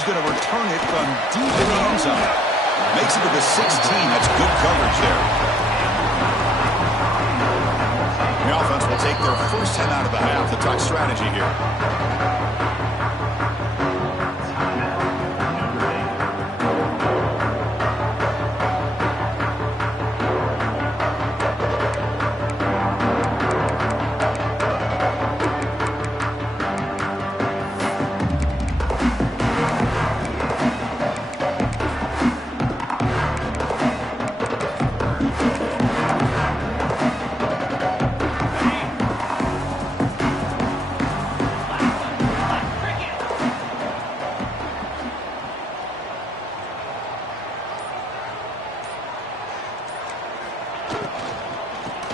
he's going to return it from deep in the end zone. Makes it to the 16. That's good coverage there. The offense will take their first 10 out of the half. The talk strategy here.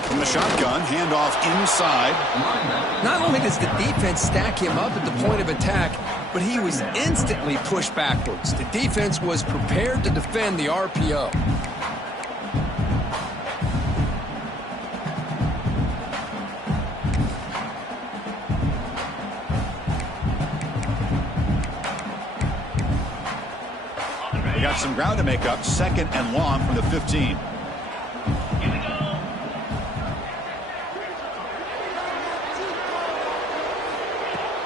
From the shotgun, handoff inside. Not only does the defense stack him up at the point of attack, but he was instantly pushed backwards. The defense was prepared to defend the RPO. They got some ground to make up. 2nd and long from the 15.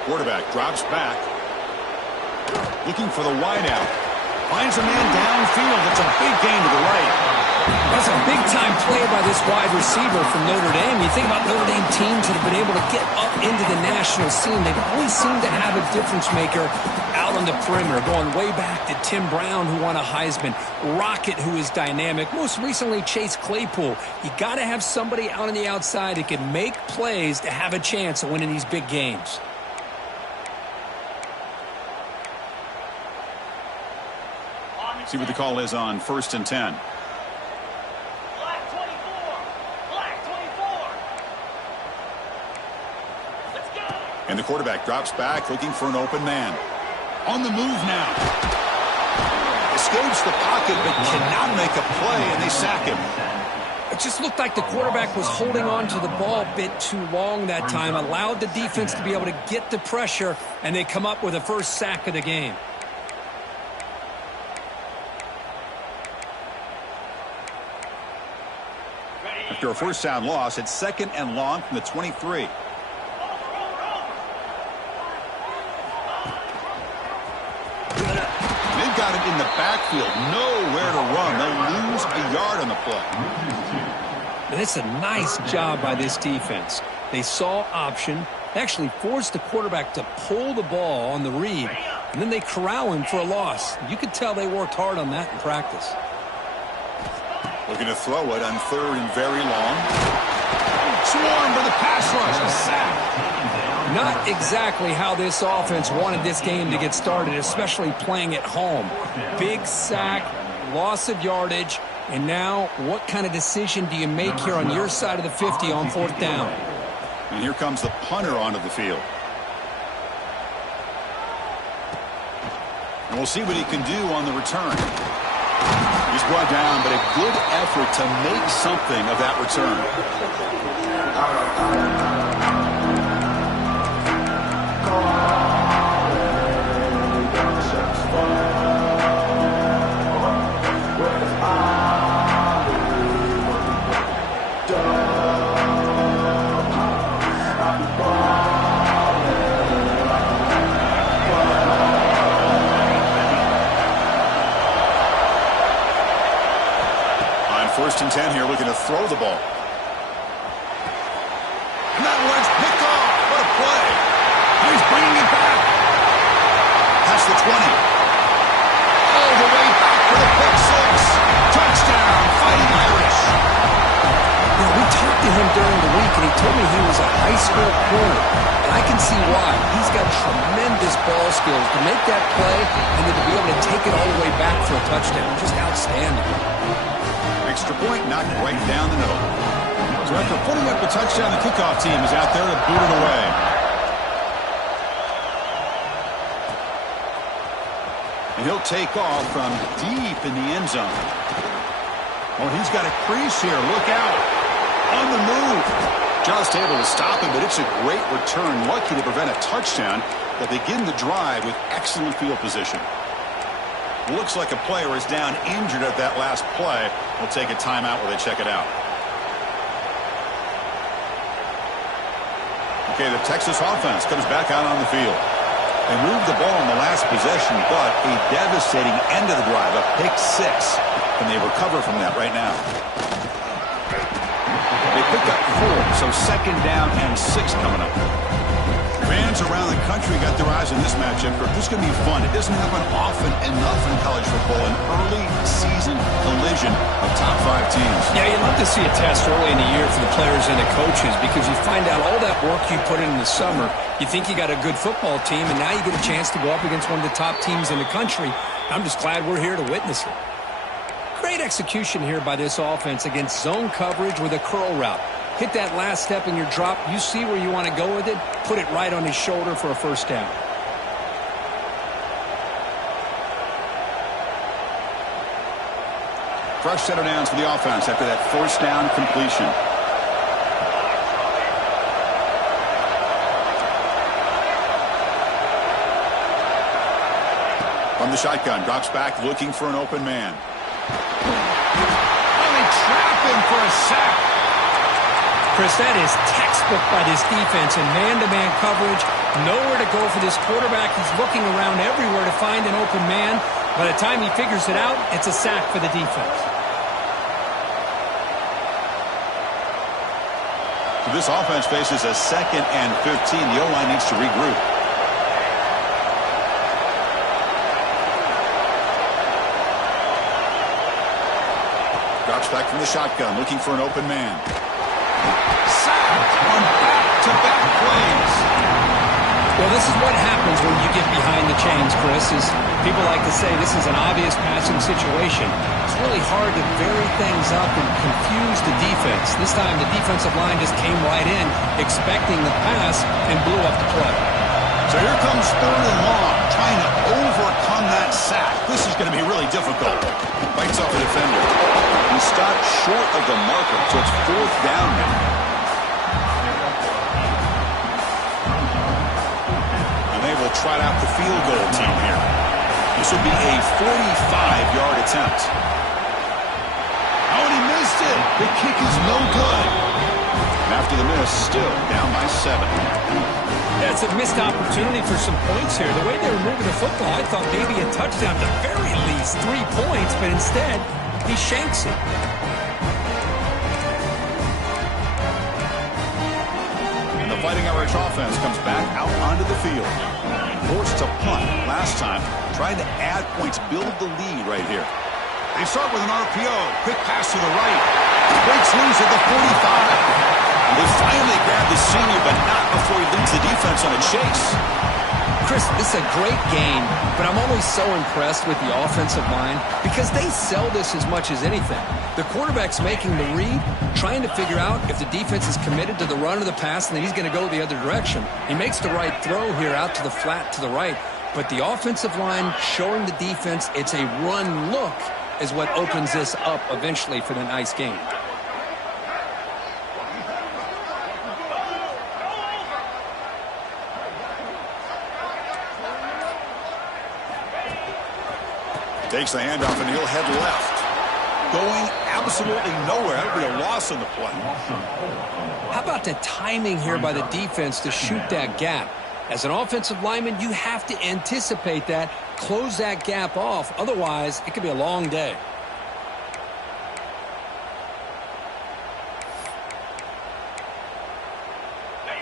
Quarterback drops back. Looking for the wideout. Finds a man downfield. It's a big gain to the right. That's a big-time play by this wide receiver from Notre Dame. You think about Notre Dame teams that have been able to get up into the national scene. They've always seemed to have a difference maker out on the perimeter, going way back to Tim Brown, who won a Heisman, Rocket, who is dynamic, most recently Chase Claypool. You got to have somebody out on the outside that can make plays to have a chance of winning these big games. See what the call is on 1st and 10. Black 24. Black 24. Let's go. And the quarterback drops back, looking for an open man. On the move now. Escapes the pocket, but cannot make a play, and they sack him. It just looked like the quarterback was holding on to the ball a bit too long that time, allowed the defense to be able to get the pressure, and they come up with the first sack of the game. After a first down loss, it's 2nd and long from the 23. They've got it in the backfield. Nowhere to run. They'll lose a yard on the play. And it's a nice job by this defense. They saw option, actually forced the quarterback to pull the ball on the read, and then they corral him for a loss. You could tell they worked hard on that in practice. Looking to throw it on 3rd and very long. Swarmed by the pass rush. A sack. Not exactly how this offense wanted this game to get started, especially playing at home. Big sack, loss of yardage, and now what kind of decision do you make here on your side of the 50 on 4th down? And here comes the punter onto the field. And we'll see what he can do on the return. He's brought down, but a good effort to make something of that return. First and 10 here, looking to throw the ball. And that one's picked off. What a play. And he's bringing it back. That's the 20. All the way back for the pick 6. Touchdown, Fighting Irish. You know, we talked to him during the week, and he told me he was a high school corner. And I can see why. He's got tremendous ball skills to make that play and then to be able to take it all the way back for a touchdown. Just outstanding. Extra point, knocked right down the middle. So after putting up a touchdown, the kickoff team is out there to boot it away. And he'll take off from deep in the end zone. Oh, he's got a crease here. Look out. On the move. Just able to stop him, but it's a great return. Lucky to prevent a touchdown, but begin the drive with excellent field position. Looks like a player is down injured at that last play. We'll take a timeout while they check it out. Okay, the Texas offense comes back out on the field. They moved the ball in the last possession, but a devastating end of the drive, a pick six. And they recover from that right now. They pick up 4, so second down and 6 coming up. Fans around the country got their eyes on this matchup. This is going to be fun. It doesn't happen often enough in college football. An early season collision of top 5 teams. Yeah, you'd love to see a test early in the year for the players and the coaches because you find out all that work you put in the summer. You think you got a good football team, and now you get a chance to go up against one of the top teams in the country. I'm just glad we're here to witness it. Great execution here by this offense against zone coverage with a curl route. Hit that last step in your drop. You see where you want to go with it. Put it right on his shoulder for a first down. Fresh set of downs for the offense after that first down completion. From the shotgun, drops back looking for an open man. Oh, they trap him for a sack. Chris, that is textbook by this defense in man-to-man coverage. Nowhere to go for this quarterback. He's looking around everywhere to find an open man. By the time he figures it out, it's a sack for the defense. So this offense faces a 2nd and 15. The O-line needs to regroup. Drops back from the shotgun, looking for an open man. Sacked on back-to-back plays. Well, this is what happens when you get behind the chains, Chris. Is people like to say this is an obvious passing situation. It's really hard to vary things up and confuse the defense. This time the defensive line just came right in, expecting the pass, and blew up the play. So here comes 3rd and long, trying to overcome that sack. This is going to be really difficult. Bites off a defender. He stopped short of the marker, so it's 4th down now. And they will trot out the field goal team here. This will be a 45-yard attempt. Oh, and he missed it. The kick is no good. And after the miss, still down by 7. Yeah, it's a missed opportunity for some points here. The way they were moving the football, I thought maybe a touchdown, at the very least 3 points, but instead, he shanks it. And the Fighting Irish offense comes back out onto the field. Forced to punt last time, trying to add points, build the lead right here. They start with an RPO. Quick pass to the right. Breaks loose at the 45. They finally grab the senior, but not before he leads the defense on a chase. Chris, this is a great game, but I'm always so impressed with the offensive line because they sell this as much as anything. The quarterback's making the read, trying to figure out if the defense is committed to the run or the pass, and then he's going to go the other direction. He makes the right throw here out to the flat to the right, but the offensive line showing the defense it's a run look is what opens this up eventually for the nice game. Takes the handoff and he'll head left. Going absolutely nowhere. That would be a loss on the play. How about the timing here by the defense to shoot that gap? As an offensive lineman, you have to anticipate that, close that gap off. Otherwise, it could be a long day.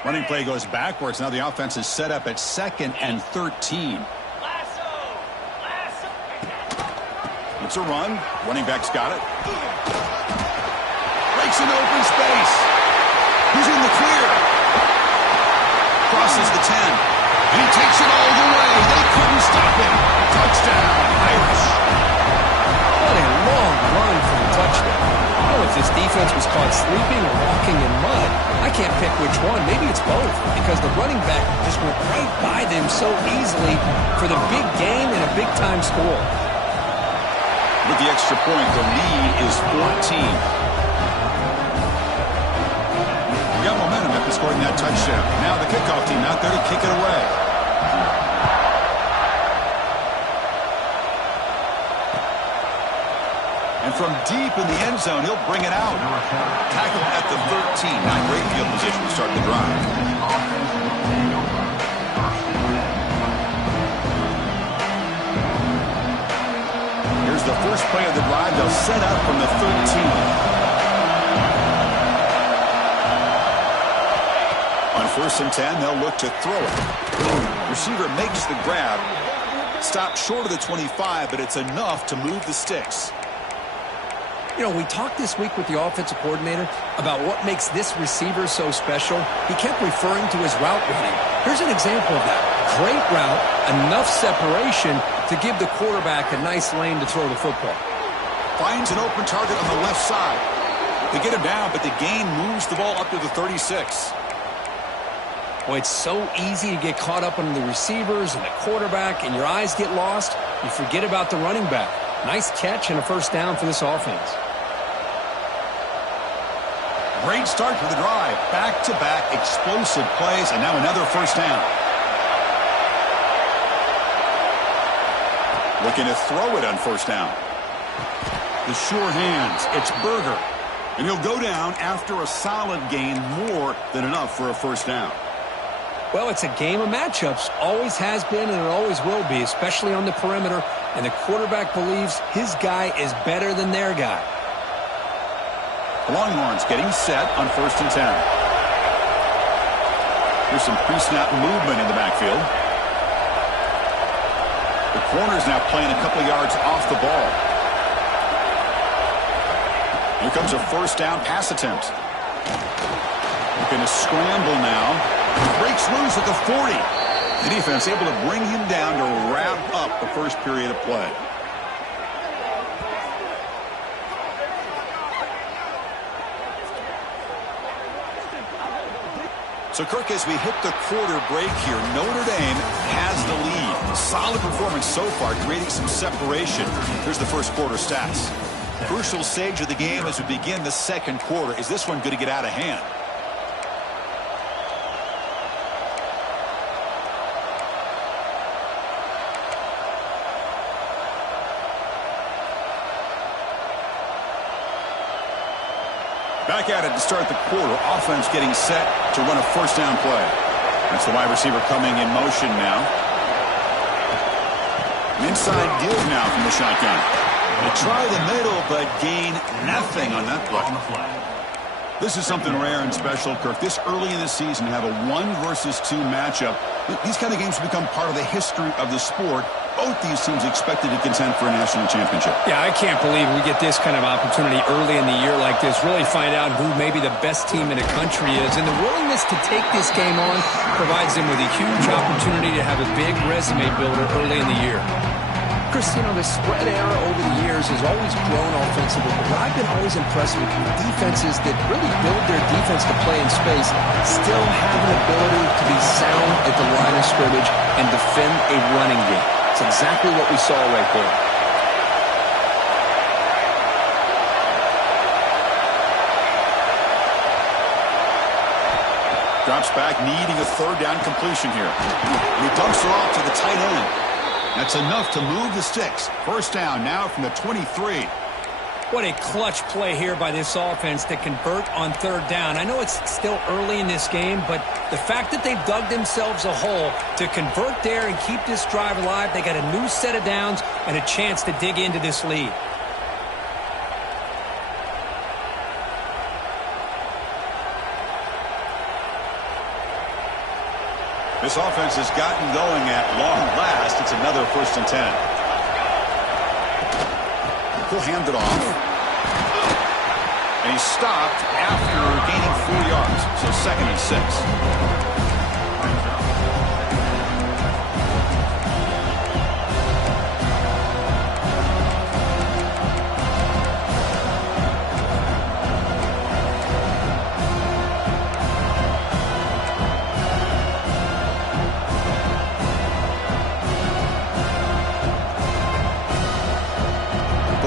Running play goes backwards. Now the offense is set up at 2nd and 13. It's a run. Running back's got it. Breaks in open space. He's in the clear. Crosses the 10. And he takes it all the way. They couldn't stop him. Touchdown, Irish. What a long run for the touchdown. I don't know if this defense was caught sleeping or walking in mud. I can't pick which one. Maybe it's both because the running back just went right by them so easily for the big gain and a big-time score. With the extra point, the lead is 14. We got momentum after scoring that touchdown. Now the kickoff team out there to kick it away. from deep in the end zone. He'll bring it out. Tackle at the 13. Not great field position to start the drive. Here's the first play of the drive. They'll set up from the 13. On 1st and 10, they'll look to throw it. Receiver makes the grab. Stopped short of the 25, but it's enough to move the sticks. You know, we talked this week with the offensive coordinator about what makes this receiver so special. He kept referring to his route running. Here's an example of that. Great route, enough separation to give the quarterback a nice lane to throw the football. Finds an open target on the left side. They get him down, but the gain moves the ball up to the 36. Well, it's so easy to get caught up on the receivers and the quarterback, and your eyes get lost. You forget about the running back. Nice catch and a first down for this offense. Great start for the drive. Back-to-back explosive plays, and now another first down. Looking to throw it on first down. The sure hands. It's Berger. And he'll go down after a solid gain, more than enough for a first down. Well, it's a game of matchups. Always has been and it always will be, especially on the perimeter. And the quarterback believes his guy is better than their guy. The Longhorns getting set on 1st and 10. Here's some pre-snap movement in the backfield. The corner's now playing a couple yards off the ball. Here comes a first down pass attempt. Looking to scramble now. Breaks loose at the 40. The defense able to bring him down to wrap up the first period of play. So, Kirk, as we hit the quarter break here, Notre Dame has the lead. Solid performance so far, creating some separation. Here's the first quarter stats. Crucial stage of the game as we begin the second quarter. Is this one going to get out of hand? Back at it to start the quarter. Offense getting set to run a first down play. That's the wide receiver coming in motion now. An inside give now from the shotgun. They try the middle, but gain nothing on that play. This is something rare and special, Kirk. This early in the season, have a 1 versus 2 matchup. These kind of games become part of the history of the sport. Both these teams expected to contend for a national championship. Yeah, I can't believe we get this kind of opportunity early in the year like this. Really find out who maybe the best team in the country is. And the willingness to take this game on provides them with a huge opportunity to have a big resume builder early in the year. Chris, you know, the spread era over the years has always grown offensively, but I've been always impressed with defenses that really build their defense to play in space, still have an ability to be sound at the line of scrimmage and defend a running game. It's exactly what we saw right there. Drops back, needing a third down completion here. And he dumps it off to the tight end. That's enough to move the sticks. First down now from the 23. What a clutch play here by this offense to convert on third down. I know it's still early in this game, but the fact that they've dug themselves a hole to convert there and keep this drive alive, they got a new set of downs and a chance to dig into this lead. This offense has gotten going at long last. It's another 1st and 10. He'll hand it off. And he's stopped after gaining 4 yards. So 2nd and 6.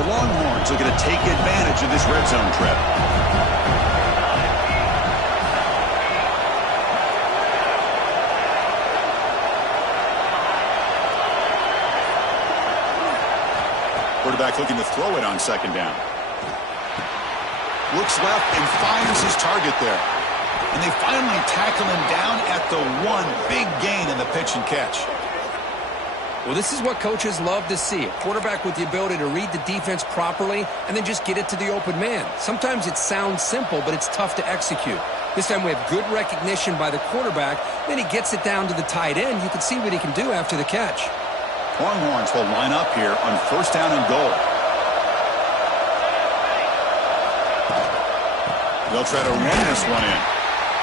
Longhorns looking to take advantage of this red zone trip. Quarterback looking to throw it on 2nd down. Looks left and finds his target there. And they finally tackle him down at the 1. Big gain in the pitch and catch. Well, this is what coaches love to see. A quarterback with the ability to read the defense properly and then just get it to the open man. Sometimes it sounds simple, but it's tough to execute. This time we have good recognition by the quarterback. Then he gets it down to the tight end. You can see what he can do after the catch. Longhorns will line up here on first down and goal. They'll try to run this one in.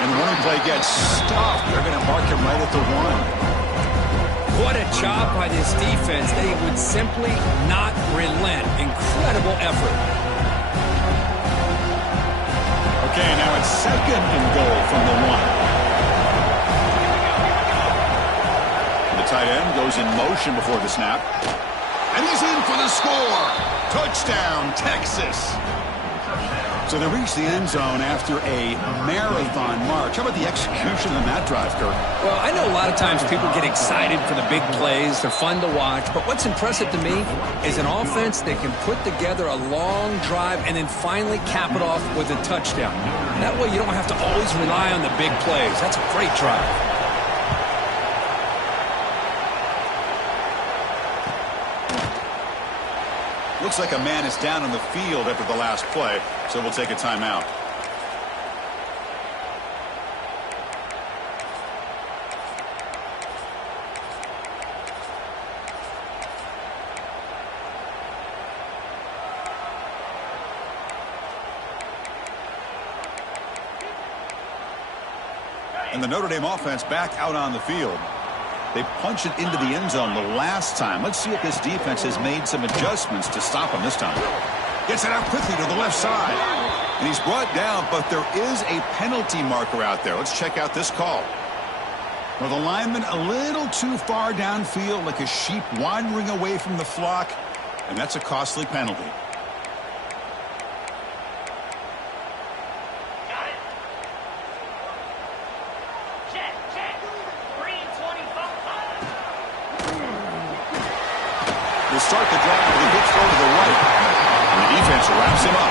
And the running play gets stopped. They're going to mark him right at the 1. What a job by this defense. They would simply not relent. Incredible effort. Okay, now it's second and goal from the 1. The tight end goes in motion before the snap. And he's in for the score. Touchdown, Texas. So they reach the end zone after a marathon march. How about the execution on that drive, Kirk? Well, I know a lot of times people get excited for the big plays. They're fun to watch. But what's impressive to me is an offense that can put together a long drive and then finally cap it off with a touchdown. That way you don't have to always rely on the big plays. That's a great drive. Looks like a man is down on the field after the last play, so we'll take a timeout. And the Notre Dame offense back out on the field. They punched it into the end zone the last time. Let's see if this defense has made some adjustments to stop him this time. Gets it out quickly to the left side. And he's brought down, but there is a penalty marker out there. Let's check out this call. Well, the lineman a little too far downfield, like a sheep wandering away from the flock. And that's a costly penalty. Start the drive with a good throw to the right. And the defense wraps him up.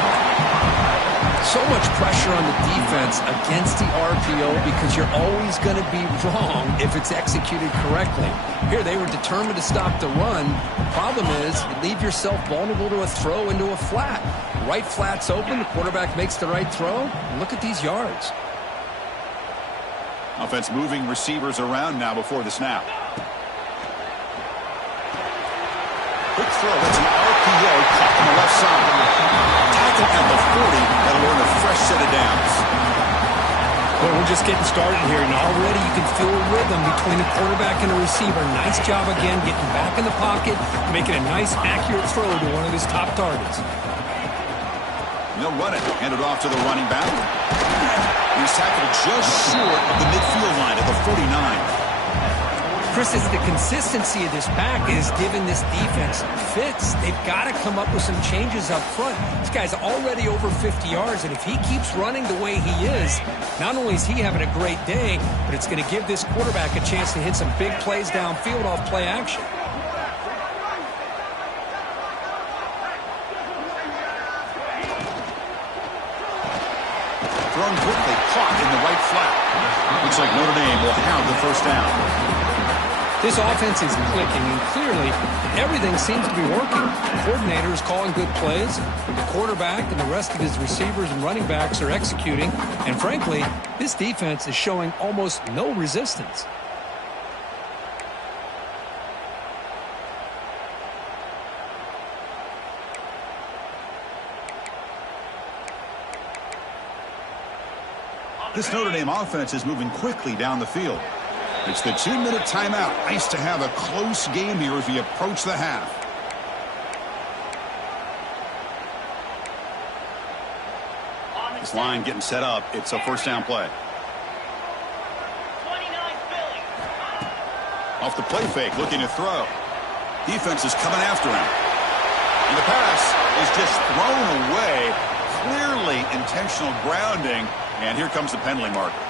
So much pressure on the defense against the RPO because you're always going to be wrong if it's executed correctly. Here, they were determined to stop the run. The problem is you leave yourself vulnerable to a throw into a flat. Right flat's open. The quarterback makes the right throw. Look at these yards. Offense moving receivers around now before the snap. Quick throw. That's an RPO caught on the left side. Tackle at the 40. That'll earn a fresh set of downs. Well, we're just getting started here, and already you can feel a rhythm between the quarterback and the receiver. Nice job again getting back in the pocket, making a nice, accurate throw to one of his top targets. They'll run it. Hand it off to the running back. He's tackled just short of the midfield line at the 49. Chris, it's the consistency of this pack is giving this defense fits. They've got to come up with some changes up front. This guy's already over 50 yards, and if he keeps running the way he is, not only is he having a great day, but it's going to give this quarterback a chance to hit some big plays downfield off play action. Thrown quickly, caught in the right flat. Looks like Notre Dame will have the first down. This offense is clicking, and clearly everything seems to be working. The coordinator is calling good plays. The quarterback and the rest of his receivers and running backs are executing. And frankly, this defense is showing almost no resistance. This Notre Dame offense is moving quickly down the field. It's the 2-minute timeout. Nice to have a close game here as we approach the half. This line getting set up. It's a first down play. 29 Philly. Off the play fake, looking to throw. Defense is coming after him. And the pass is just thrown away. Clearly intentional grounding. And here comes the penalty marker.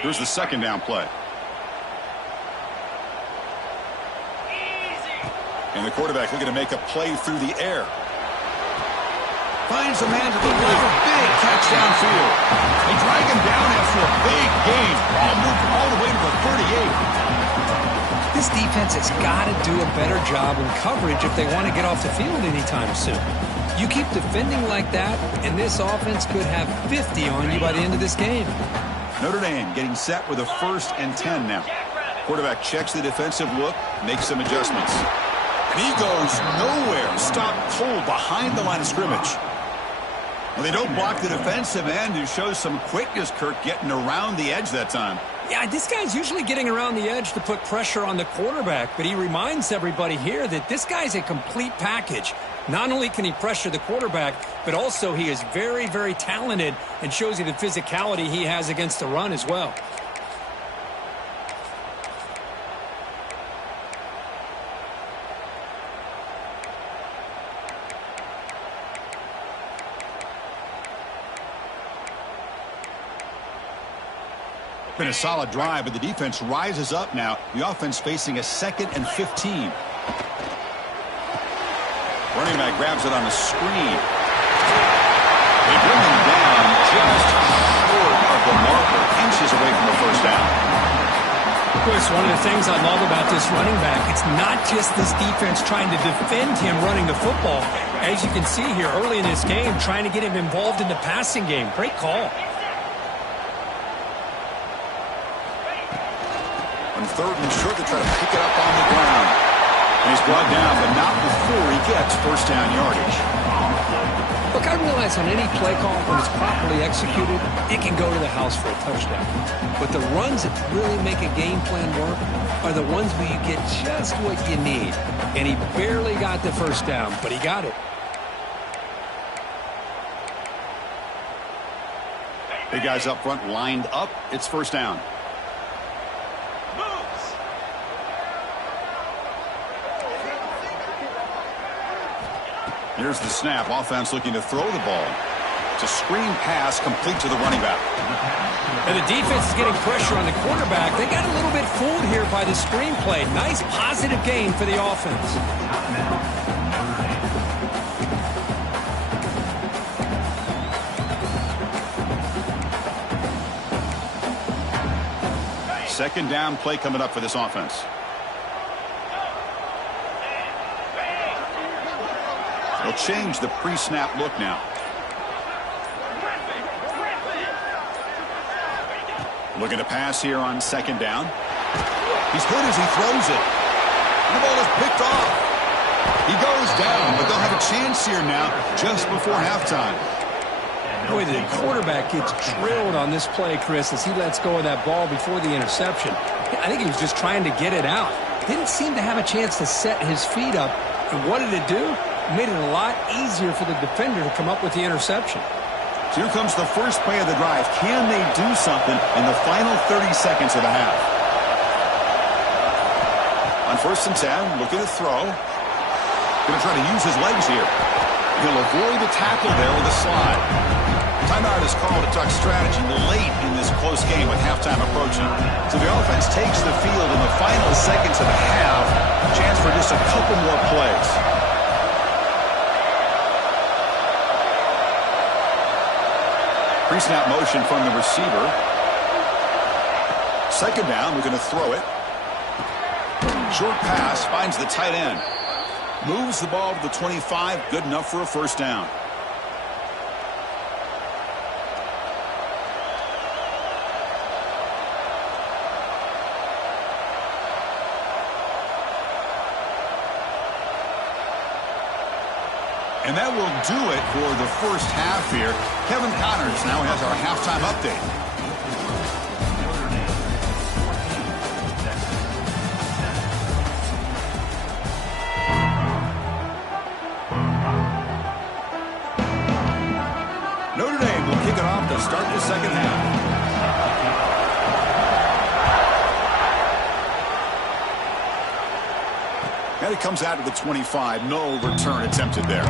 Here's the second down play. And the quarterback looking to make a play through the air. Finds a man to the left. Big catch downfield. They drag him down after a big gain. Ball moved all the way to the 38. This defense has got to do a better job in coverage if they want to get off the field anytime soon. You keep defending like that, and this offense could have 50 on you by the end of this game. Notre Dame getting set with a 1st and 10 now. Quarterback checks the defensive look, makes some adjustments. And he goes nowhere. Stop cold behind the line of scrimmage. Well, they don't block the defensive end, who shows some quickness, Kirk, getting around the edge that time. Yeah, this guy's usually getting around the edge to put pressure on the quarterback, but he reminds everybody here that this guy's a complete package. Not only can he pressure the quarterback, but also he is very, very talented and shows you the physicality he has against the run as well. Been a solid drive, but the defense rises up now. The offense facing a 2nd and 15. Running back grabs it on a screen. They bring him down just short of the marker, inches away from the first down. Chris, one of the things I love about this running back, it's not just this defense trying to defend him running the football. As you can see here early in this game, trying to get him involved in the passing game. Great call. On 3rd and short, they try to pick it up on the ground. And he's brought down, but not before he gets first down yardage. Look, I realize on any play call, when it's properly executed, it can go to the house for a touchdown. But the runs that really make a game plan work are the ones where you get just what you need. And he barely got the first down, but he got it. Big guys up front lined up. It's first down. Here's the snap. Offense looking to throw the ball. It's a screen pass complete to the running back. And the defense is getting pressure on the quarterback. They got a little bit fooled here by the screen play. Nice positive gain for the offense. Second down play coming up for this offense. They'll change the pre-snap look now. Looking to pass here on second down. He's good as he throws it. The ball is picked off. He goes down, but they'll have a chance here now just before halftime. Boy, the quarterback gets drilled on this play, Chris, as he lets go of that ball before the interception. I think he was just trying to get it out. Didn't seem to have a chance to set his feet up. And what did it do? Made it a lot easier for the defender to come up with the interception. So here comes the first play of the drive. Can they do something in the final 30 seconds of the half? On 1st and 10, look at the throw. Going to try to use his legs here. He'll avoid the tackle there with a slide. Timeout is called to talk strategy late in this close game with halftime approaching. So the offense takes the field in the final seconds of the half. Chance for just a couple more plays. Pre-snap motion from the receiver. Second down, we're going to throw it. Short pass, finds the tight end. Moves the ball to the 25, good enough for a first down. And that will do it for the first half here. Kevin Connors now has our halftime update. Notre Dame will kick it off to start the second half. And it comes out to the 25. No return attempted there.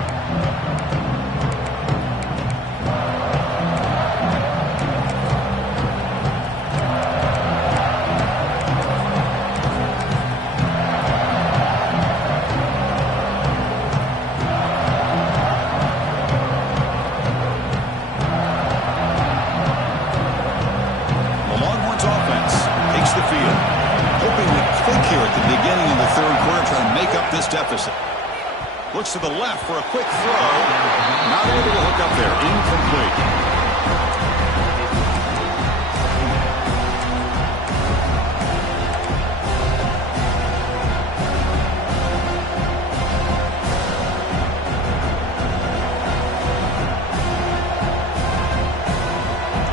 this deficit. Looks to the left for a quick throw. Not able to hook up there. Incomplete.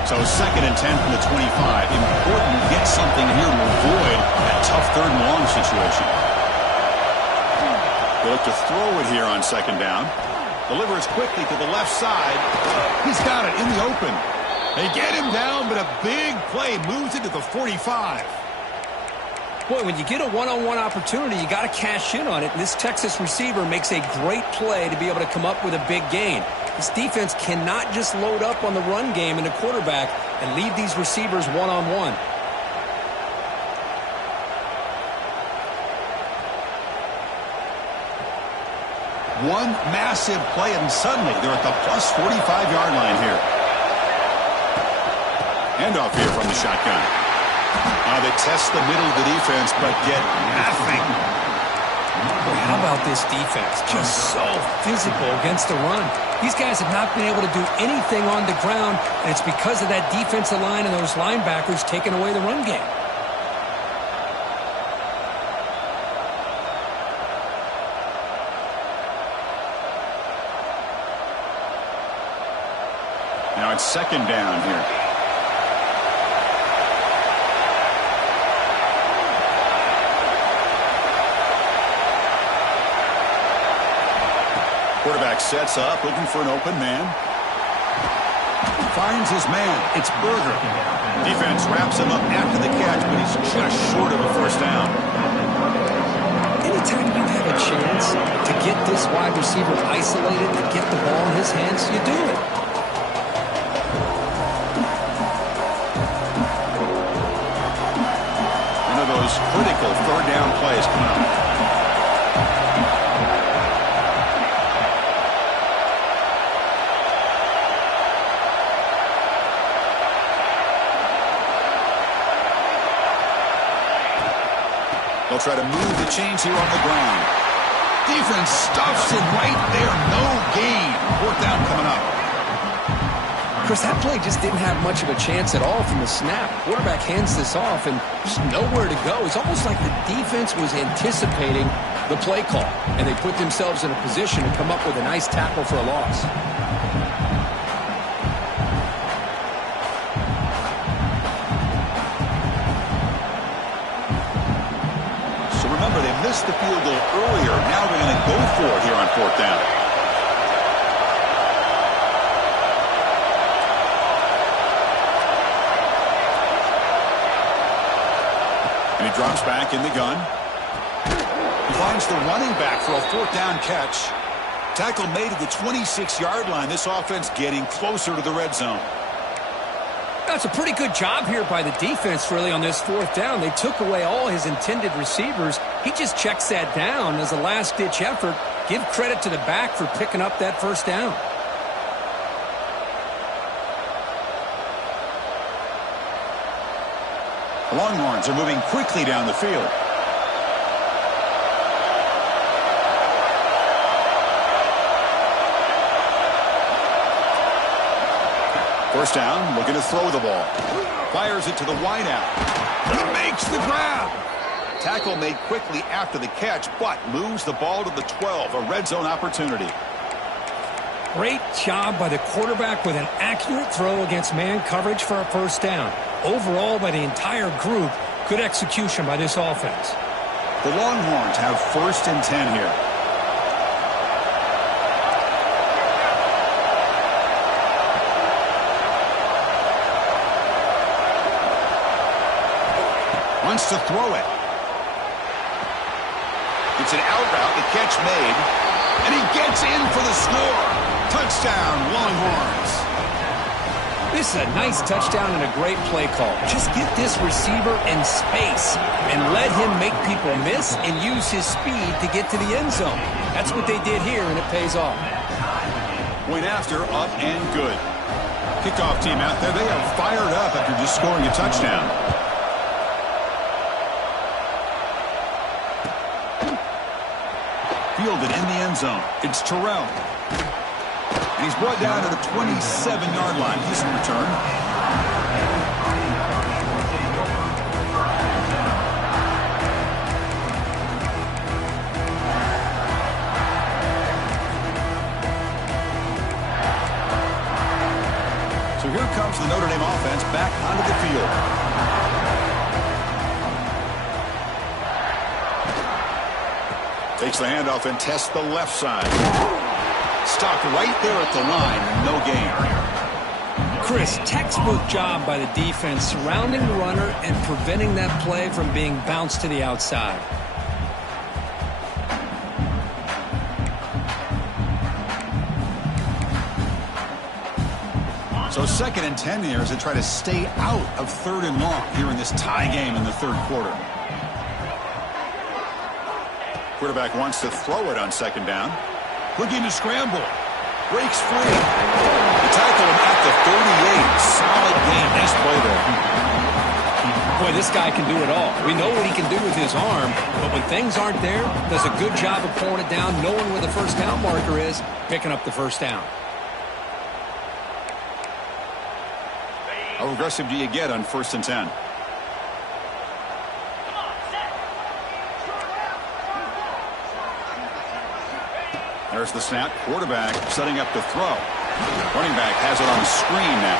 So 2nd and 10 from the 25. Important to get something here to avoid that tough 3rd and long situation. They look to throw it here on 2nd down. Delivers quickly to the left side. He's got it in the open. They get him down, but a big play moves it to the 45. Boy, when you get a one-on-one opportunity, you got to cash in on it. And this Texas receiver makes a great play to be able to come up with a big gain. This defense cannot just load up on the run game and the quarterback and leave these receivers one-on-one. One massive play, and suddenly they're at the plus 45-yard line here. Handoff here from the shotgun. Now they test the middle of the defense, but get nothing. How about this defense? Just so physical against the run. These guys have not been able to do anything on the ground, and it's because of that defensive line and those linebackers taking away the run game. Now it's 2nd down here. Quarterback sets up, looking for an open man. Finds his man. It's Berger. Defense wraps him up after the catch, but he's just short of a 1st down. Anytime you have a chance to get this wide receiver isolated, to get the ball in his hands, you do it. One of those critical 3rd down plays coming up. They'll try to move the chains here on the ground. Defense stuffs it right there. No gain. 4th down coming up. Chris, that play just didn't have much of a chance at all from the snap. Quarterback hands this off and just nowhere to go. It's almost like the defense was anticipating the play call, and they put themselves in a position to come up with a nice tackle for a loss. Missed the field goal earlier. Now they're going to go for it here on 4th down. And he drops back in the gun. He finds the running back for a 4th down catch. Tackle made at the 26-yard line. This offense getting closer to the red zone. That's a pretty good job here by the defense, really, on this 4th down. They took away all his intended receivers. He just checks that down as a last-ditch effort. Give credit to the back for picking up that 1st down. The Longhorns are moving quickly down the field. First down, looking to throw the ball. Fires it to the wideout. He makes the grab. Tackle made quickly after the catch, but moves the ball to the 12, a red zone opportunity. Great job by the quarterback with an accurate throw against man coverage for a 1st down. Overall, by the entire group, good execution by this offense. The Longhorns have 1st and 10 here. Wants to throw it. It's an out route, the catch made, and he gets in for the score. Touchdown, Longhorns. This is a nice touchdown and a great play call. Just get this receiver in space and let him make people miss and use his speed to get to the end zone. That's what they did here, and it pays off. Went after, up and good. Kickoff team out there, they are fired up after just scoring a touchdown. Fielded in the end zone. It's Terrell. And he's brought down to the 27-yard line. Decent return. So here comes the Notre Dame offense back onto the field. Takes the handoff and tests the left side. Stopped right there at the line. No gain. Chris, textbook job by the defense surrounding the runner and preventing that play from being bounced to the outside. So 2nd and 10 here as they try to stay out of 3rd and long here in this tie game in the 3rd quarter. Quarterback wants to throw it on 2nd down. Looking to scramble. Breaks free. The tackle him at the 38. Solid game. Nice play there. Boy, this guy can do it all. We know what he can do with his arm, but when things aren't there, does a good job of pulling it down, knowing where the first down marker is, picking up the first down. How aggressive do you get on 1st and 10? There's the snap. Quarterback setting up the throw. Running back has it on the screen now.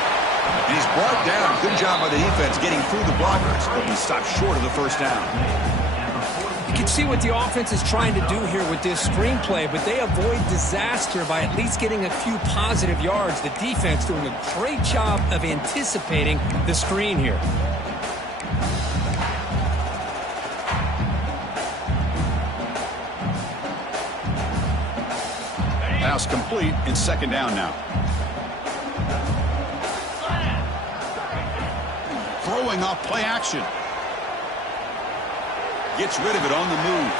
And he's brought down. Good job by the defense getting through the blockers, but he stopped short of the first down. You can see what the offense is trying to do here with this screenplay, but they avoid disaster by at least getting a few positive yards. The defense doing a great job of anticipating the screen here. Pass complete in 2nd down now. Throwing off play action. Gets rid of it on the move.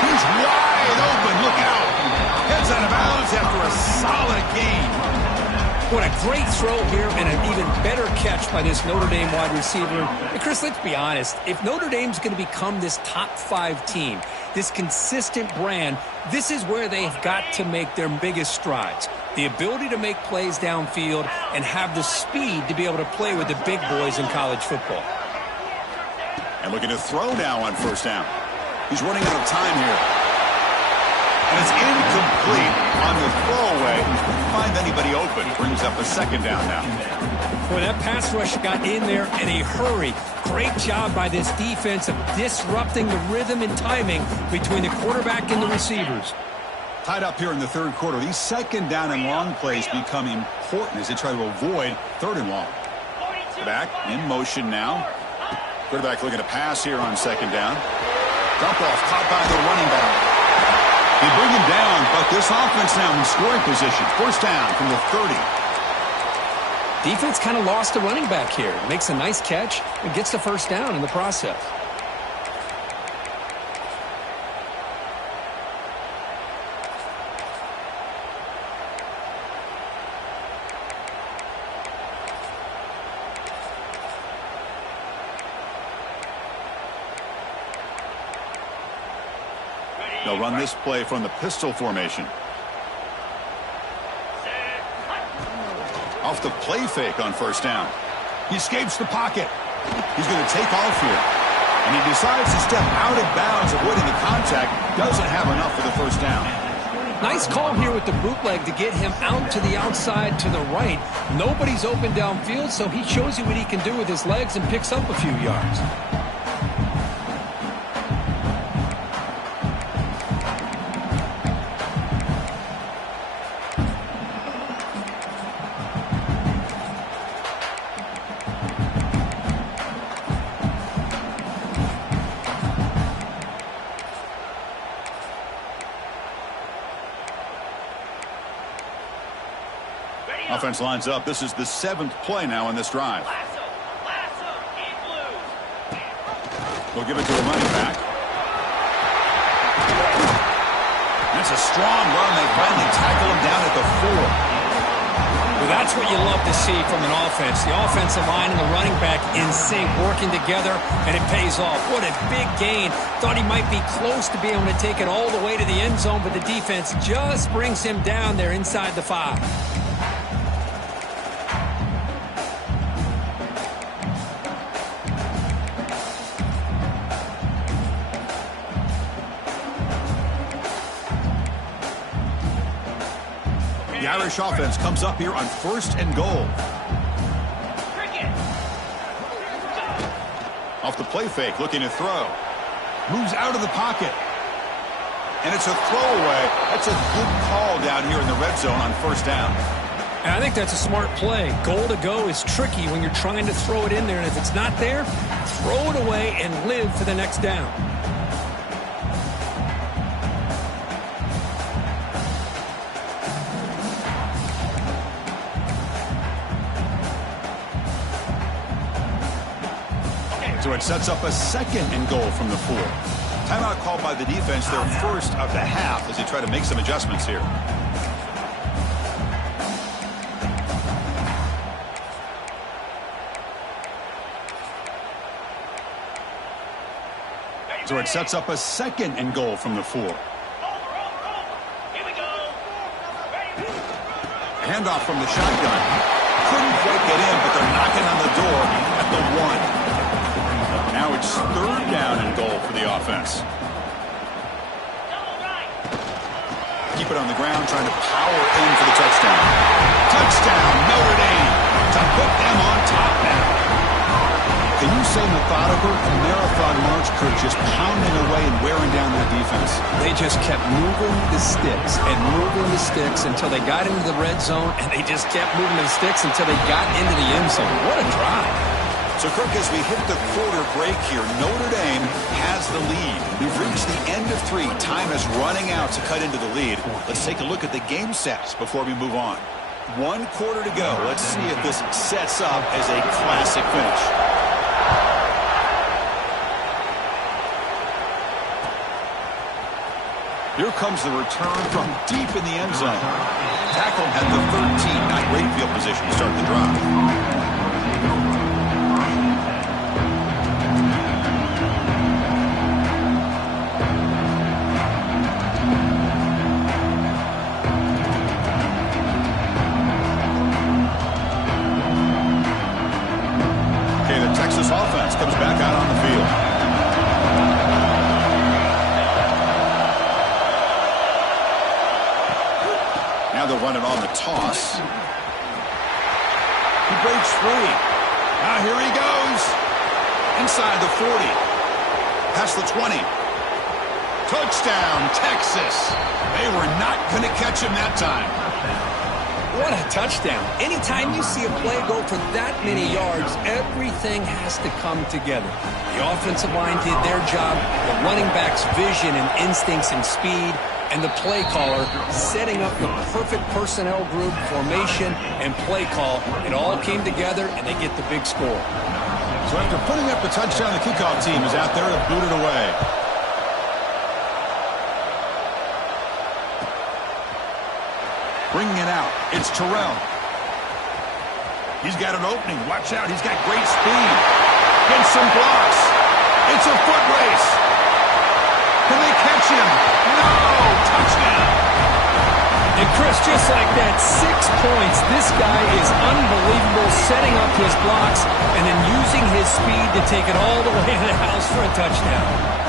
He's wide open. Look out. Heads out of bounds after a solid gain. What a great throw here and an even better catch by this Notre Dame wide receiver. And Chris, let's be honest. If Notre Dame's going to become this top 5 team, this consistent brand, this is where they've got to make their biggest strides. The ability to make plays downfield and have the speed to be able to play with the big boys in college football. And looking to throw now on 1st down. He's running out of time here. And it's incomplete on the throwaway. Couldn't find anybody open. Brings up a 2nd down now. Boy, that pass rush got in there in a hurry. Great job by this defense of disrupting the rhythm and timing between the quarterback and the receivers. Tied up here in the 3rd quarter. These 2nd down and long plays become important as they try to avoid 3rd and long. Back in motion now. Quarterback looking to pass here on 2nd down. Dump off caught by the running back. They bring him down, but this offense now in scoring position. 1st down from the 30. Defense kind of lost the running back here. Makes a nice catch and gets the 1st down in the process. They'll run this play from the pistol formation. Off the play fake on 1st down. He escapes the pocket. He's going to take off here. And he decides to step out of bounds, avoiding the contact. Doesn't have enough for the 1st down. Nice call here with the bootleg to get him out to the outside to the right. Nobody's open downfield, so he shows you what he can do with his legs and picks up a few yards. Offense lines up. This is the 7th play now in this drive. We'll give it to the running back. That's a strong run. They finally tackle him down at the 4. Well, that's what you love to see from an offense. The offensive line and the running back in sync, working together, and it pays off. What a big gain. Thought he might be close to being able to take it all the way to the end zone, but the defense just brings him down there inside the 5. The Irish offense comes up here on 1st and goal. Cricket. Off the play fake, looking to throw. Moves out of the pocket. And it's a throwaway. That's a good call down here in the red zone on 1st down. And I think that's a smart play. Goal to go is tricky when you're trying to throw it in there, and if it's not there, throw it away and live for the next down. So it sets up a 2nd and goal from the 4. Timeout called by the defense, their first of the half, as they try to make some adjustments here. So it sets up a 2nd and goal from the 4. Over. Here we go. Ready. Handoff from the shotgun. Couldn't quite get in, but they're knocking on the door at the 1. Now it's 3rd down and goal for the offense. Double right. Keep it on the ground, trying to power in for the touchdown. Touchdown, Notre Dame, to put them on top now. Can you say methodical? A marathon march, Kurt, just pounding away and wearing down that defense. They just kept moving the sticks and moving the sticks until they got into the red zone, and they just kept moving the sticks until they got into the end zone. What a drive. So, Kirk, as we hit the quarter break here, Notre Dame has the lead. We've reached the end of 3. Time is running out to cut into the lead. Let's take a look at the game sets before we move on. 1 quarter to go. Let's see if this sets up as a classic finish. Here comes the return from deep in the end zone. Tackled at the 13. Not great field position to start the drive. Texas offense comes back out on the field. Now they'll run it on the toss. He breaks free. Now here he goes. Inside the 40. Past the 20. Touchdown, Texas. They were not going to catch him that time. What a touchdown. Anytime you see a play go for that many yards, everything has to come together. The offensive line did their job, the running back's vision and instincts and speed, and the play caller setting up the perfect personnel group, formation, and play call. It all came together, and they get the big score. So after putting up the touchdown, the kickoff team is out there to boot it away. Bringing it out, it's Terrell. He's got an opening. Watch out, he's got great speed. Gets some blocks. It's a foot race. Can they catch him? No! Touchdown! And Chris, just like that, 6 points. This guy is unbelievable, setting up his blocks and then using his speed to take it all the way to the house for a touchdown.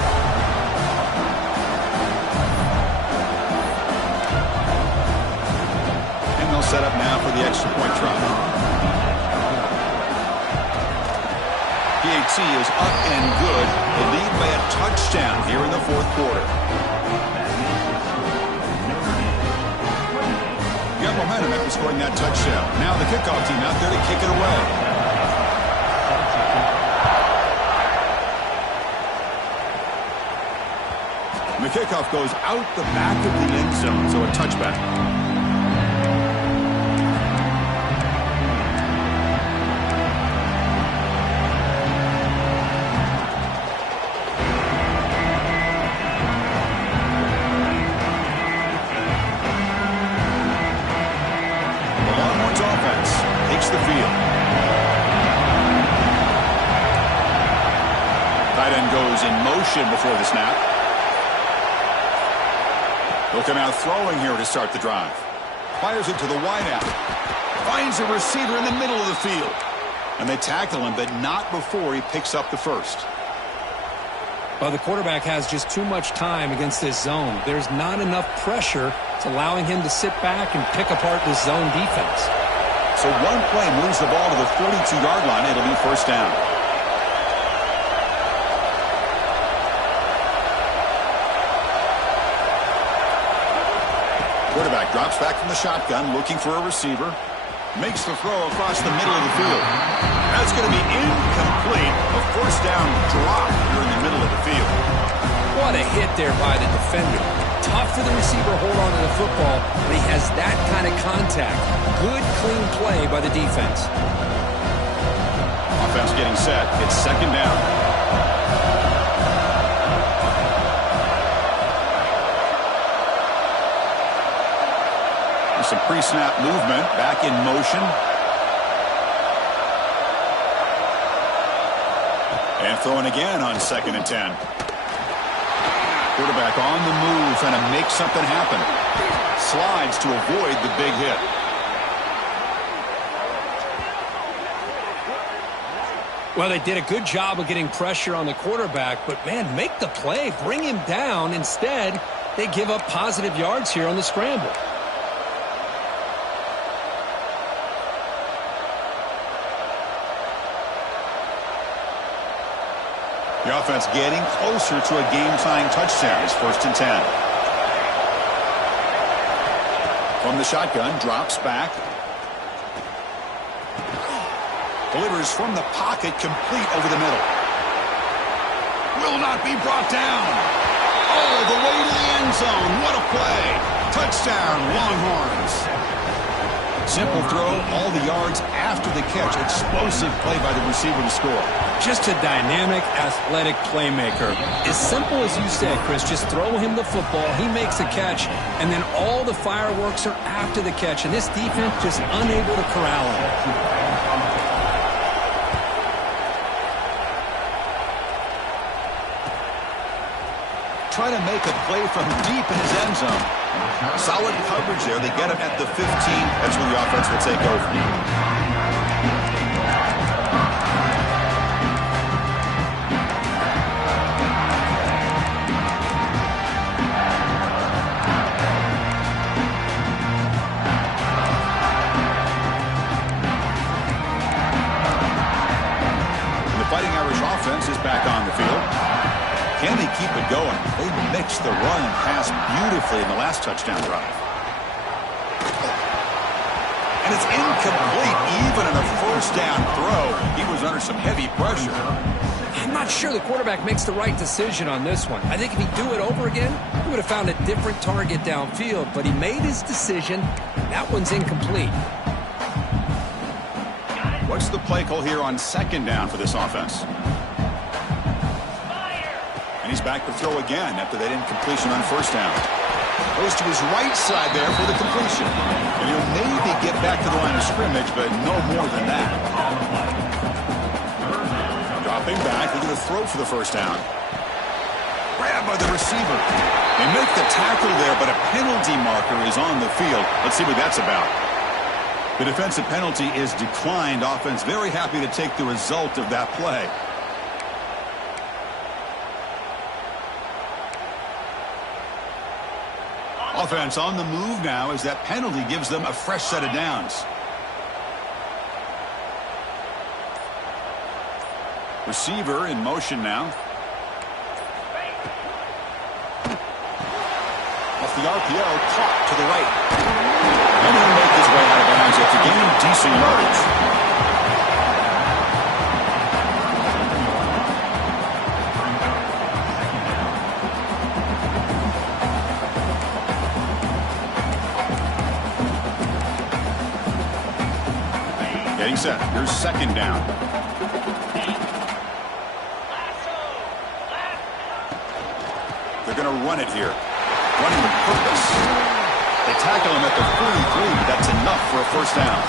Set up now for the extra point try. PAT is up and good. The lead by a touchdown here in the 4th quarter. You got momentum after scoring that touchdown. Now the kickoff team out there to kick it away. And the kickoff goes out the back of the end zone, so a touchback. Offense Tight end goes in motion before the snap. They'll come out throwing here to start the drive. Fires it to the wideout. Finds a receiver in the middle of the field. And they tackle him, but not before he picks up the first. Well, the quarterback has just too much time against this zone. There's not enough pressure. It's allowing him to sit back and pick apart this zone defense. So one play moves the ball to the 42-yard line. It'll be first down. Quarterback drops back from the shotgun, looking for a receiver. Makes the throw across the middle of the field. That's going to be incomplete. A first down drop here in the middle of the field. What a hit there by the defender. Tough for the receiver to hold on to the football, but he has that kind of contact. Good, clean play by the defense. Offense getting set. It's second down. Some pre-snap movement, back in motion. And throwing again on 2nd and 10. Quarterback on the move, trying to make something happen. Slides to avoid the big hit. Well, they did a good job of getting pressure on the quarterback, but, man, make the play. Bring him down. Instead, they give up positive yards here on the scramble. The offense getting closer to a game-tying touchdown. It's 1st and 10. From the shotgun, drops back. Delivers from the pocket, complete over the middle. Will not be brought down. All the way to the end zone. What a play. Touchdown, Longhorns. Simple throw, all the yards after the catch. Explosive play by the receiver to score. Just a dynamic, athletic playmaker. As simple as you said, Chris, just throw him the football, he makes the catch, and then all the fireworks are after the catch, and this defense just unable to corral him. Trying to make a play from deep in his end zone. Solid coverage there. They get him at the 15. That's where the offense will take over. Fighting Irish offense is back on the field. Can they keep it going? They mixed the run and pass beautifully in the last touchdown drive. And it's incomplete even in a first down throw. He was under some heavy pressure. I'm not sure the quarterback makes the right decision on this one. I think if he'd do it over again, he would have found a different target downfield, but he made his decision. That one's incomplete. What's the play call here on 2nd down for this offense? And he's back to throw again after that incompletion on 1st down. Goes to his right side there for the completion. And he'll maybe get back to the line of scrimmage, but no more than that. Dropping back, they're going to throw for the 1st down. Grabbed by the receiver. They make the tackle there, but a penalty marker is on the field. Let's see what that's about. The defensive penalty is declined. Offense very happy to take the result of that play. Offense on the move now as that penalty gives them a fresh set of downs. Receiver in motion now. Off the RPO, caught to the right. And he'll make his way out of bounds after gaining decent yardage. Getting set. Here's 2nd down. They're going to run it here. Running with purpose. They tackle him at the 43. That's enough for a 1st down.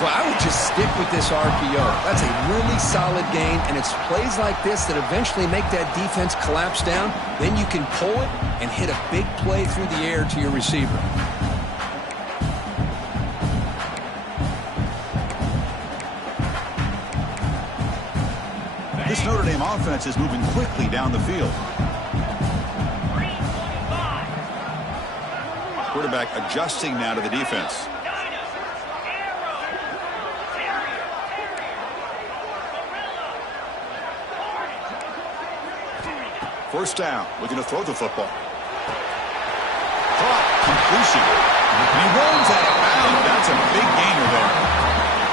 Well, I would just stick with this RPO. That's a really solid gain, and it's plays like this that eventually make that defense collapse down. Then you can pull it and hit a big play through the air to your receiver. This Notre Dame offense is moving quickly down the field. 325. Quarterback adjusting now to the defense. First down, looking to throw the football. Caught, completion. And he runs out of bounds. That's a big gainer there.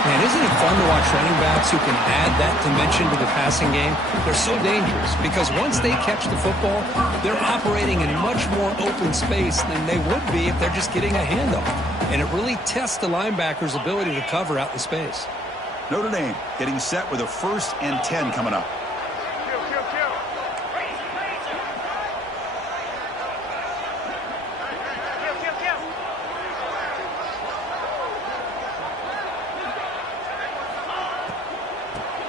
Man, isn't it fun to watch running backs who can add that dimension to the passing game? They're so dangerous because once they catch the football, they're operating in much more open space than they would be if they're just getting a handoff. And it really tests the linebacker's ability to cover out the space. Notre Dame getting set with a 1st and 10 coming up.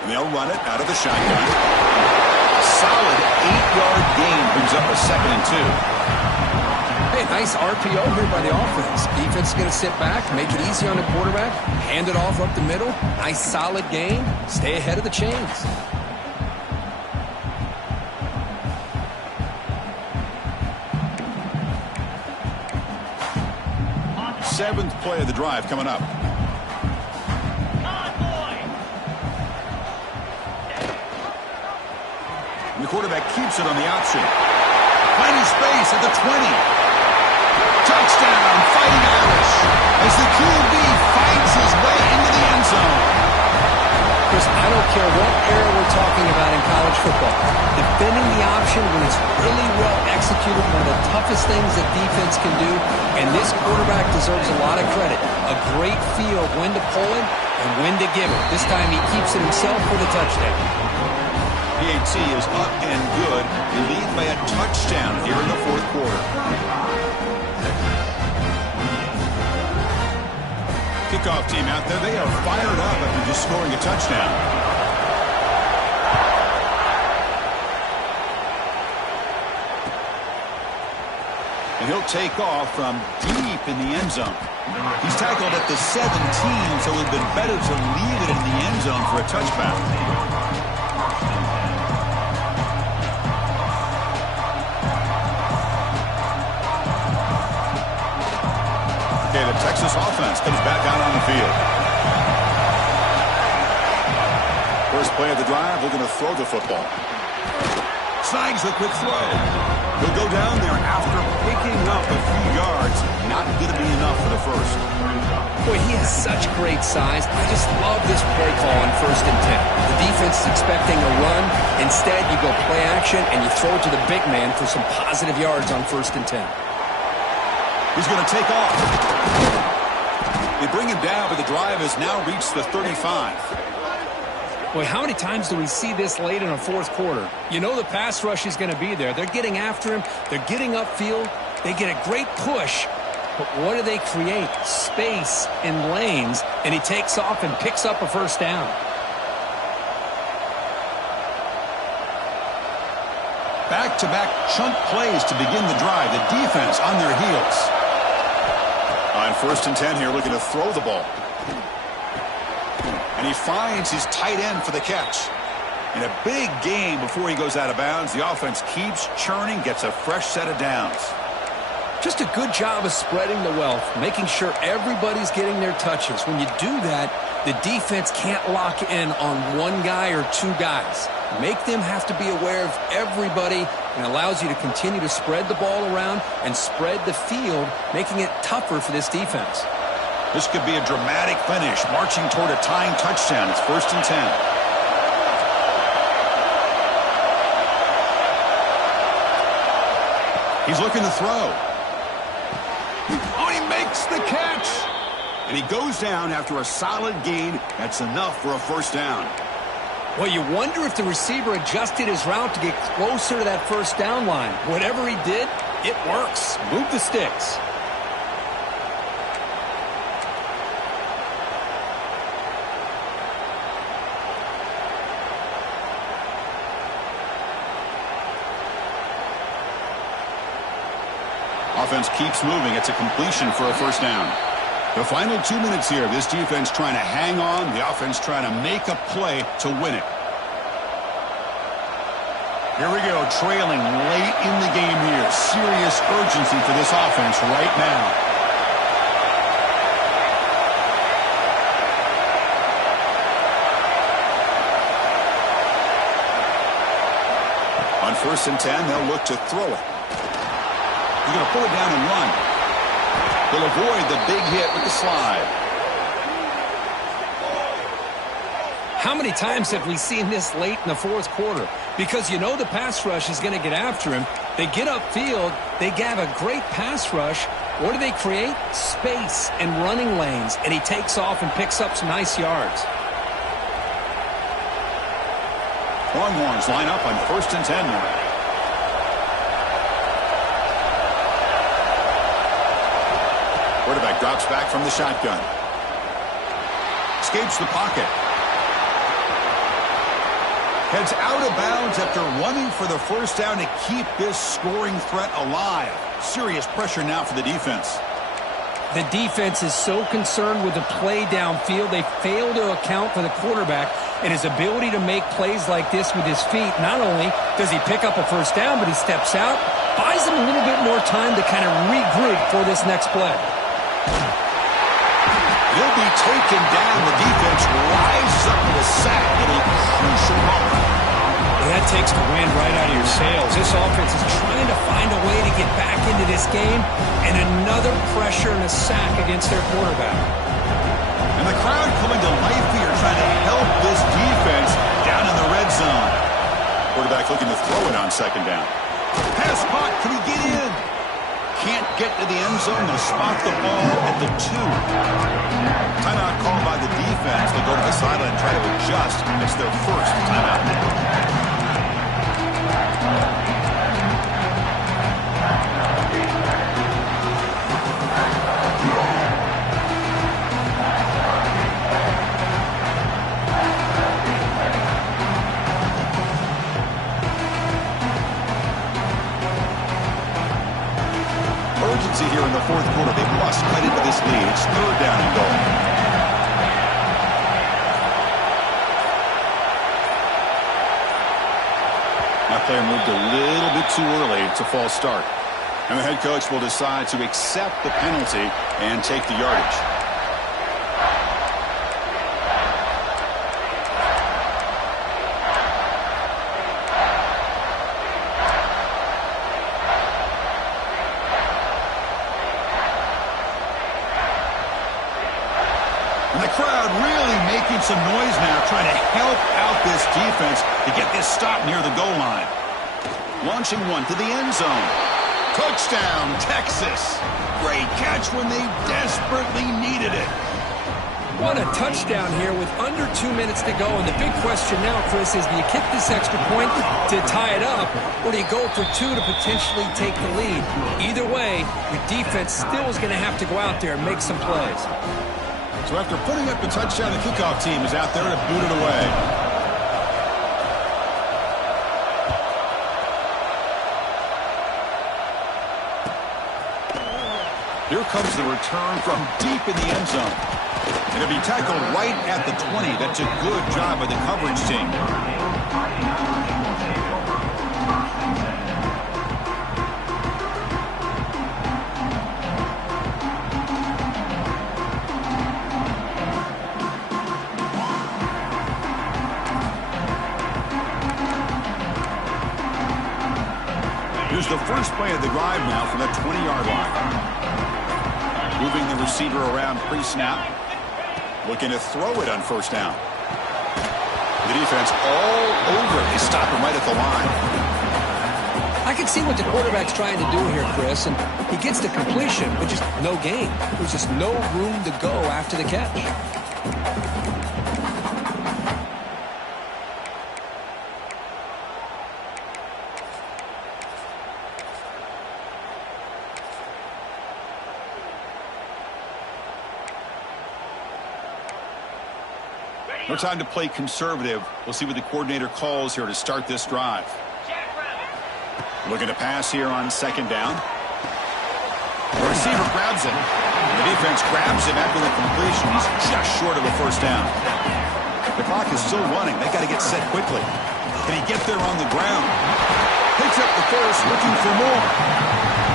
And they'll run it out of the shotgun. Solid 8-yard gain brings up a 2nd and 2. Hey, nice RPO here by the offense. Defense is going to sit back, make it easy on the quarterback, hand it off up the middle. Nice solid gain. Stay ahead of the chains. Seventh play of the drive coming up. And the quarterback keeps it on the option. Finding space at the 20. Touchdown, Fighting Irish, as the QB finds his way into the end zone. Chris, I don't care what era we're talking about in college football. Defending the option when it's really well executed, one of the toughest things that defense can do, and this quarterback deserves a lot of credit. A great feel of when to pull it and when to give it. This time he keeps it himself for the touchdown. PAT is up and good. They lead by a touchdown here in the 4th quarter. Kickoff team out there, they are fired up after just scoring a touchdown. And he'll take off from deep in the end zone. He's tackled at the 17, so it would have been better to leave it in the end zone for a touchback. Okay, the Texas offense comes back out on the field. First play of the drive, we're going to throw the football. Snags the quick throw. He'll go down there after picking up a few yards. Not going to be enough for the first. Boy, he has such great size. I just love this play call on 1st and 10. The defense is expecting a run. Instead, you go play action and you throw it to the big man for some positive yards on 1st and 10. He's going to take off. They bring him down, but the drive has now reached the 35. Boy, how many times do we see this late in a 4th quarter? You know the pass rush is going to be there. They're getting after him. They're getting upfield. They get a great push. But what do they create? Space in lanes, and he takes off and picks up a 1st down. Back-to-back chunk plays to begin the drive. The defense on their heels. On 1st and 10 here, looking to throw the ball. And he finds his tight end for the catch. In a big game before he goes out of bounds, the offense keeps churning, gets a fresh set of downs. Just a good job of spreading the wealth, making sure everybody's getting their touches. When you do that, the defense can't lock in on one guy or two guys. Make them have to be aware of everybody, and allows you to continue to spread the ball around and spread the field, making it tougher for this defense. This could be a dramatic finish, marching toward a tying touchdown. It's 1st and 10. He's looking to throw. Oh, he makes the catch. And he goes down after a solid gain. That's enough for a 1st down. Well, you wonder if the receiver adjusted his route to get closer to that 1st down line. Whatever he did, it works. Move the sticks. Offense keeps moving. It's a completion for a first down. The final 2 minutes here. This defense trying to hang on. The offense trying to make a play to win it. Here we go, trailing late in the game here. Serious urgency for this offense right now. On 1st and 10, they'll look to throw it. He's going to pull it down and run. He'll avoid the big hit with the slide. How many times have we seen this late in the fourth quarter? Because you know the pass rush is going to get after him. They get upfield. They have a great pass rush. What do they create? Space and running lanes. And he takes off and picks up some nice yards. Longhorns line up on 1st and 10 now. Quarterback drops back from the shotgun. Escapes the pocket. Heads out of bounds after running for the first down to keep this scoring threat alive. Serious pressure now for the defense. The defense is so concerned with the play downfield, they fail to account for the quarterback and his ability to make plays like this with his feet. Not only does he pick up a first down, but he steps out, buys him a little bit more time to kind of regroup for this next play. He'll be taken down. The defense rises up with a sack in a crucial moment. That takes the wind right out of your sails. This offense is trying to find a way to get back into this game, and another pressure and a sack against their quarterback. And the crowd coming to life here, trying to help this defense down in the red zone. Quarterback looking to throw it on 2nd down. Pass caught. Can he get in? Can't get to the end zone. They'll spot the ball at the 2. Timeout called by the defense. They'll go to the sideline and try to adjust. It's their first timeout. Urgency here in the fourth quarter. They must cut into this lead. It's 3rd down and goal. That player moved a little bit too early. It's a false start. And the head coach will decide to accept the penalty and take the yardage. And the crowd really making some noise now, trying to help out this defense to get this stop near the goal line. Launching one to the end zone. Touchdown, Texas. Great catch when they desperately needed it. What a touchdown here with under 2 minutes to go. And the big question now, Chris, is do you kick this extra point to tie it up, or do you go for 2 to potentially take the lead? Either way, your defense still is going to have to go out there and make some plays. So after putting up the touchdown, the kickoff team is out there to boot it away. Here comes the return from deep in the end zone. It'll be tackled right at the 20. That's a good job by the coverage team. Here's the first play of the drive now from the 20-yard line. Moving the receiver around pre-snap. Looking to throw it on 1st down. The defense all over. They stop him right at the line. I can see what the quarterback's trying to do here, Chris, and he gets the completion, but just no gain. There's just no room to go after the catch. No time to play conservative. We'll see what the coordinator calls here to start this drive. Looking to pass here on 2nd down. receiver grabs him. The defense grabs him after the completion. He's just short of a first down. The clock is still running. They got to get set quickly. Can he get there on the ground? Picks up the first, looking for more.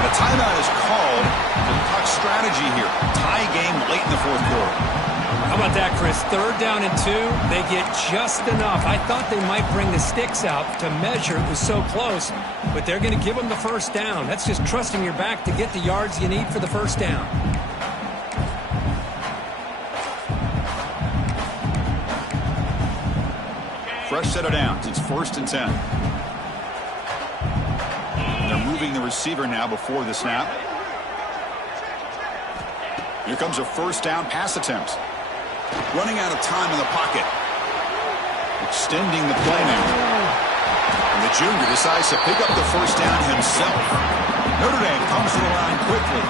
The timeout is called for puck strategy here. Tie game late in the fourth quarter. How about that, Chris? 3rd down and 2. They get just enough. I thought they might bring the sticks out to measure. It was so close. But they're going to give them the first down. That's just trusting your back to get the yards you need for the first down. Fresh set of downs. It's 1st and 10. They're moving the receiver now before the snap. Here comes a first down pass attempt. Running out of time in the pocket. Extending the play now. And the junior decides to pick up the first down himself. Notre Dame comes to the line quickly.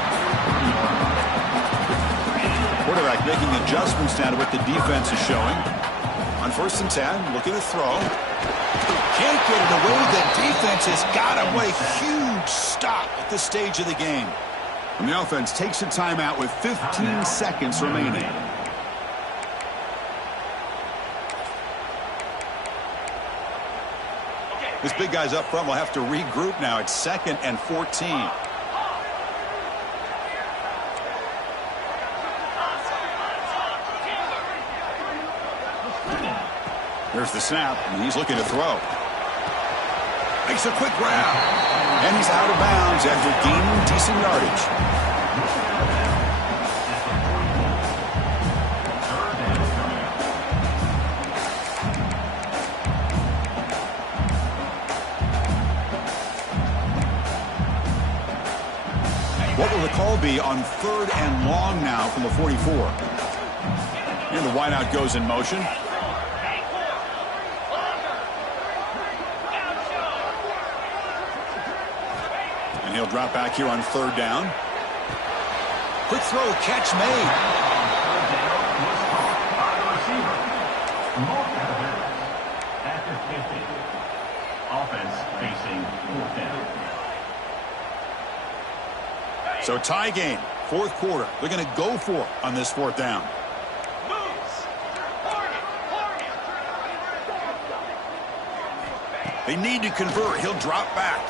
Quarterback making adjustments now to what the defense is showing. On 1st and 10, looking to throw. Can't get it away. The defense has got him. What a huge stop at this stage of the game. And the offense takes a timeout with 15 seconds remaining. This big guy's up front will have to regroup now. It's 2nd and 14. There's the snap, and he's looking to throw. Makes a quick grab. And he's out of bounds after gaining decent yardage. What will the call be on 3rd and long now from the 44? And the wideout goes in motion. And he'll drop back here on 3rd down. Quick throw, catch made. Offense facing 4th down. So tie game, 4th quarter. They're going to go for it on this 4th down. They need to convert. He'll drop back.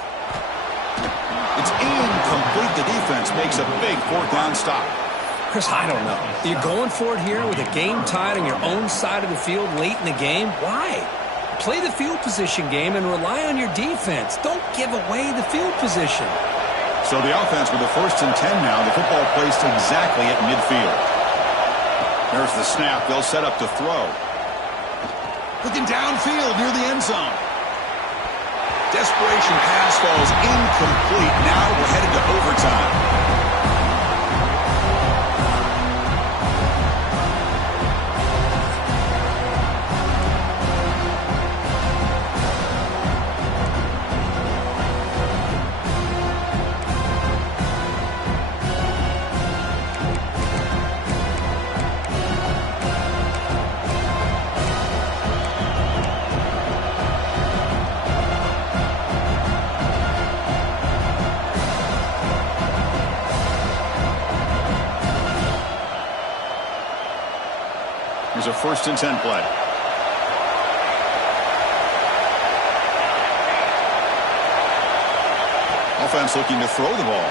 It's incomplete. The defense makes a big 4th down stop. Chris, I don't know. You're going for it here with a game tied on your own side of the field late in the game? Why? Play the field position game and rely on your defense. Don't give away the field position. So the offense with the 1st and 10 now. The football placed exactly at midfield. There's the snap. They'll set up to throw. Looking downfield near the end zone. Desperation pass falls incomplete. Now we're headed to overtime. Here's a 1st and 10 play. Offense looking to throw the ball.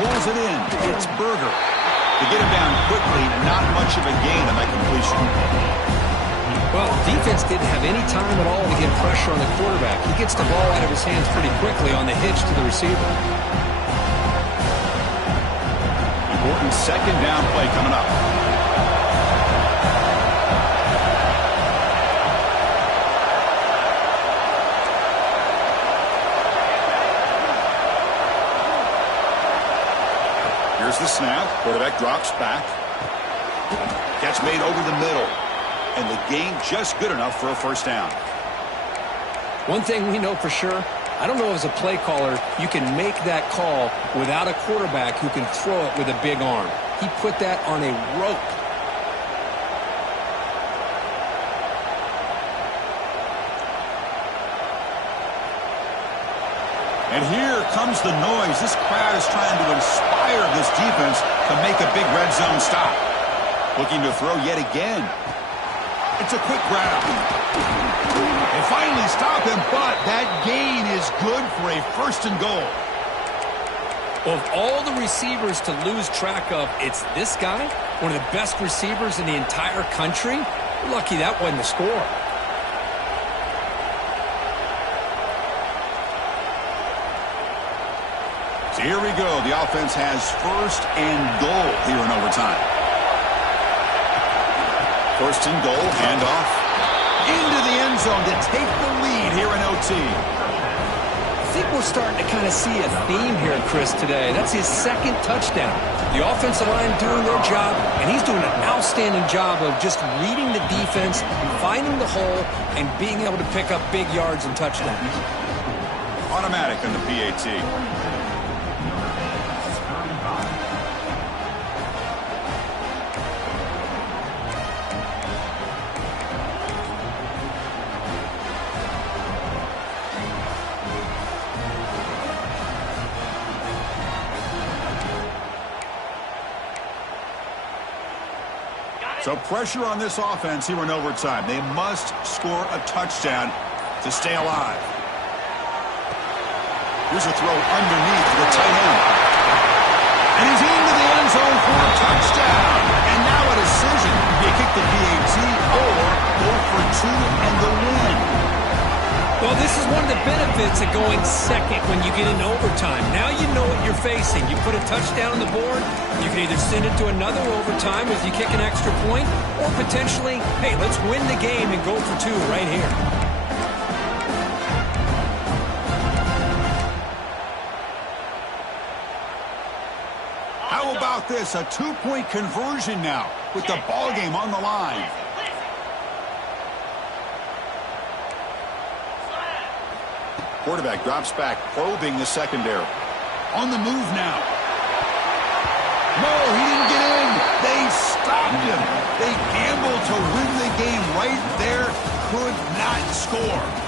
Pulls it in. It's Berger. To get him down quickly, not much of a gain on that completion. Well, defense didn't have any time at all to get pressure on the quarterback. He gets the ball out of his hands pretty quickly on the hitch to the receiver. Important 2nd down play coming up. Here's the snap. Quarterback drops back. Catch made over the middle. And the gain just good enough for a first down. One thing we know for sure, I don't know as a play caller, you can make that call without a quarterback who can throw it with a big arm. He put that on a rope. And here comes the noise. This crowd is trying to inspire this defense to make a big red zone stop. Looking to throw yet again. It's a quick grab. They finally stop him, but that gain is good for a 1st and goal. Of all the receivers to lose track of, it's this guy, one of the best receivers in the entire country. Lucky that wasn't the score. So here we go. The offense has 1st and goal here in overtime. 1st and goal, handoff into the end zone to take the lead here in OT. I think we're starting to kind of see a theme here, Chris, today. That's his 2nd touchdown. The offensive line doing their job, and he's doing an outstanding job of just reading the defense, finding the hole, and being able to pick up big yards and touchdowns. Automatic on the PAT. So pressure on this offense here in overtime. They must score a touchdown to stay alive. Here's a throw underneath to the tight end. And he's into the end zone for a touchdown. And now a decision. Do you kick the PAT or go for 2 and the win? Well, this is one of the benefits of going second when you get into overtime. Now you know what you're facing. You put a touchdown on the board, you can either send it to another overtime if you kick an extra point, or potentially, hey, let's win the game and go for 2 right here. How about this? A 2-point conversion now with the ball game on the line. Quarterback drops back, probing the secondary. On the move now. No, he didn't get in. They stopped him. They gambled to win the game right there. Could not score.